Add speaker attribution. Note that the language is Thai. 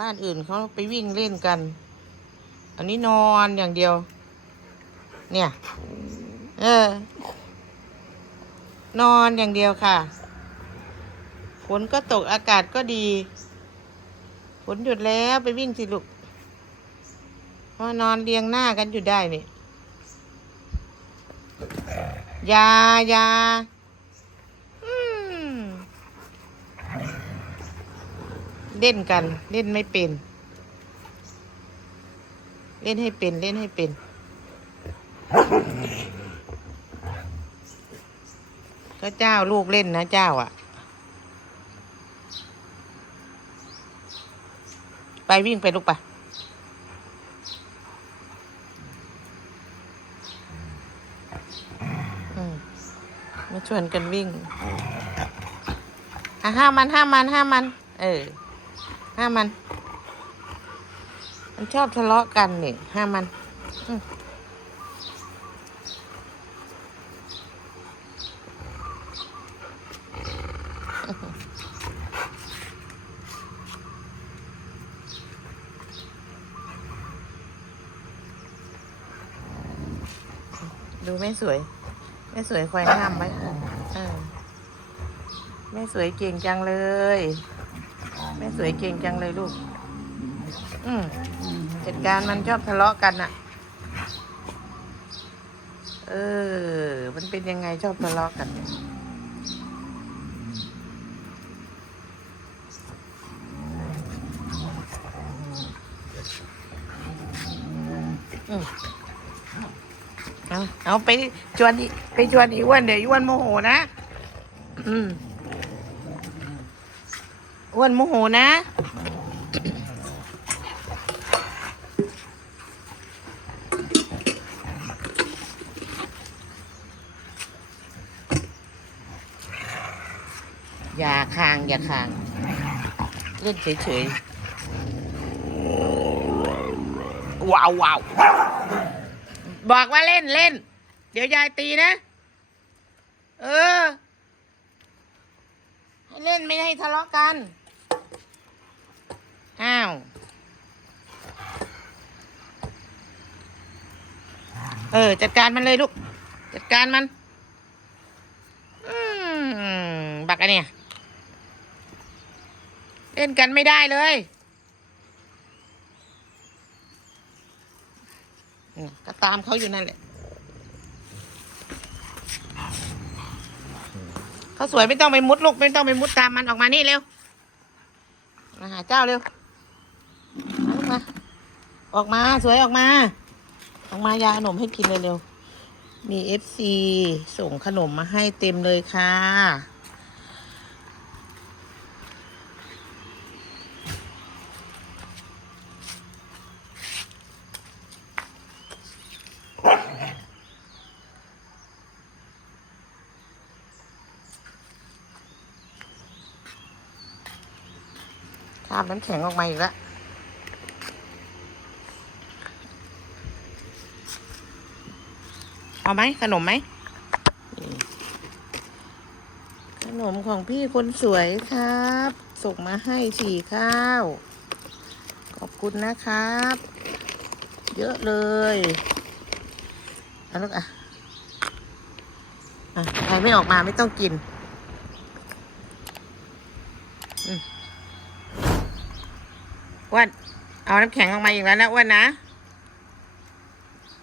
Speaker 1: บ้านอื่นเขาไปวิ่งเล่นกัน อันนี้นอนอย่างเดียว เนี่ย เออ นอนอย่างเดียวค่ะฝนก็ตกอากาศก็ดีฝนหยุดแล้วไปวิ่งสิลูกเพราะนอนเรียงหน้ากันอยู่ได้นี่ยายาอืม เล่นกัน เล่นไม่เป็น เล่นให้เป็น เล่นให้เป็น ก็เจ้าลูกเล่นนะเจ้าอะ ไปวิ่งไปลูกไปมาชวนกันวิ่งอะห้ามันห้ามันห้ามัน เออ ห้ามมัน มันชอบทะเลาะกันนี่ห้ามมันดูไม่สวยไม่สวยคอยห้ามไว้เออไม่สวยเก่งจังเลย ไม่สวยเก่งจังเลยลูก อืมจัดการมันชอบทะเลาะกันอะเออ มันเป็นยังไงชอบทะเลาะกันเอาเอาไปชวนอีไปชวนอีอ้วนเดี๋ยวอีอ้วนโมโหนะ อืม อ้วนโมโหนะ อย่าคาง อย่าคาง เล่นเฉยๆ ว้าวว้าวบอกว่าเล่นเล่น เดี๋ยวยายตีนะ เออ ให้เล่นไม่ให้ทะเลาะกัน อ้าว เออ จัดการมันเลยลูก จัดการมัน อืม บักอันเนี่ย เล่นกันไม่ได้เลยก็ตามเขาอยู่นั่นแหละ เขาสวยไม่ต้องไปมุดลูก ไม่ต้องไปมุดตามมันออกมานี่เร็วมาหาเจ้าเร็ว มาลูกมา ออกมาสวยออกมา ออกมายาขนมให้กินเร็วๆ มีเอฟซีส่งขนมมาให้เต็มเลยค่ะคาบน้ำแข็งออกมาอีกแล้ว เอาไหมขนมไหมขนมของพี่คนสวยครับ ส่งมาให้ฉี่ข้าว ขอบคุณนะครับ เยอะเลยเอาลูกอะอะใครไม่ออกมาไม่ต้องกินอ้วนเอาน้ำแข็งออกมาอีกแล้วนะอ้วนนะ